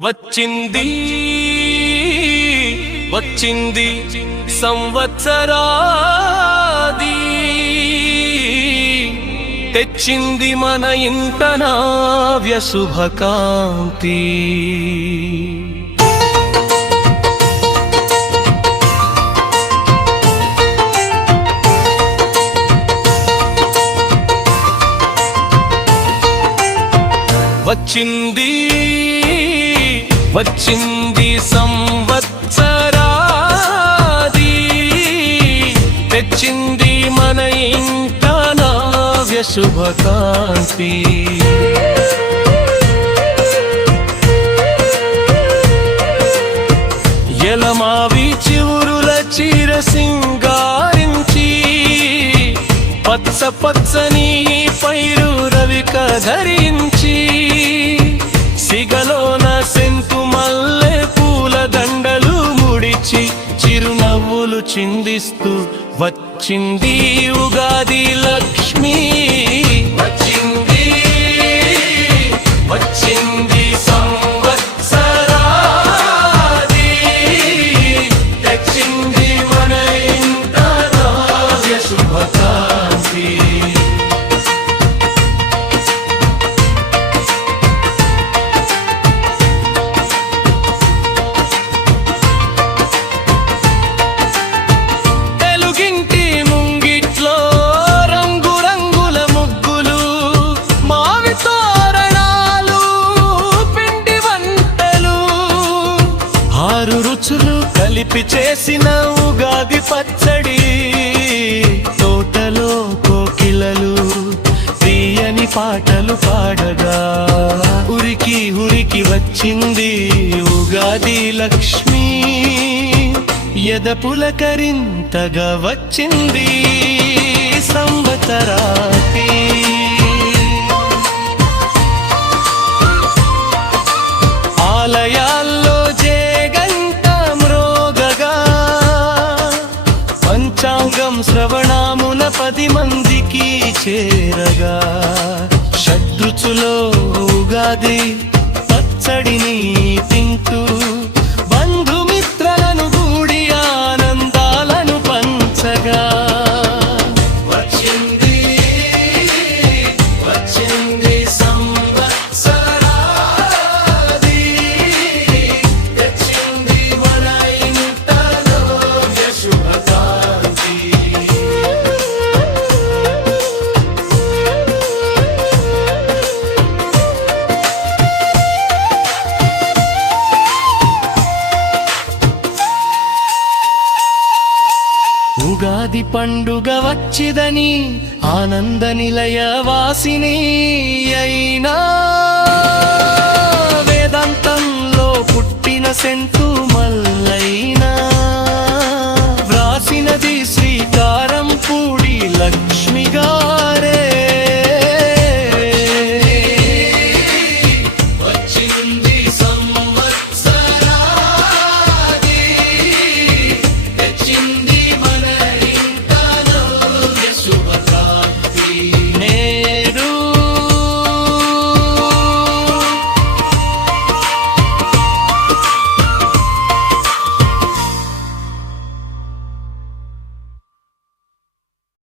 వచ్చింది వచ్చింది సంవత్సరాది తెచ్చింది మన ఇంట నవ్య శుభకాంతి. వచ్చింది వచ్చింది సంవత్సరాది తెచ్చింది మన ఇంట నవ్య శుభకాంతి. ఎలమావి చివురుల చీర సింగారించి పచ్చ పచ్చని పైరు రవిక ధరించి సిగలోన సెంటు మల్లె పూల దండలు ముడిచి చిరునవ్వులు చిందిస్తూ వచ్చింది ఉగాది లక్ష్మి. వచ్చింది వచ్చింది సంవత్సరాది తెచ్చింది మన ఇంట నవ్య శుభకాంతి. రుచులు కలిపి చేసిన ఉగాది పచ్చడి, తోటలో కోకిలలు తీయని పాటలు పాడగా ఉరికి ఉరికి వచ్చింది ఉగాది లక్ష్మి. ఎద పులకరింతగా వచ్చింది సంవత్సరాది. ఆలయాల్లో పంచాంగం శ్రవణామున 10 మందికి చేరగా షడ్రుచులో ఉగాది పచ్చడిని తింటూ బంధుమిత్రులను కూడి ఆనందాలను పంచగా వచ్చింది వచ్చింది సంవత్సరాది తెచ్చింది మన ఇంట నవ్య శుభకాంతి. ఉగాది పండుగ వచ్చిదని ఆనంద నిలయ వాసిని అయినా వేదాంతంలో పుట్టిన సెంటు మల్లైనా వ్రాసినది శ్రీకారం పూడి లక్ష్మి గారు.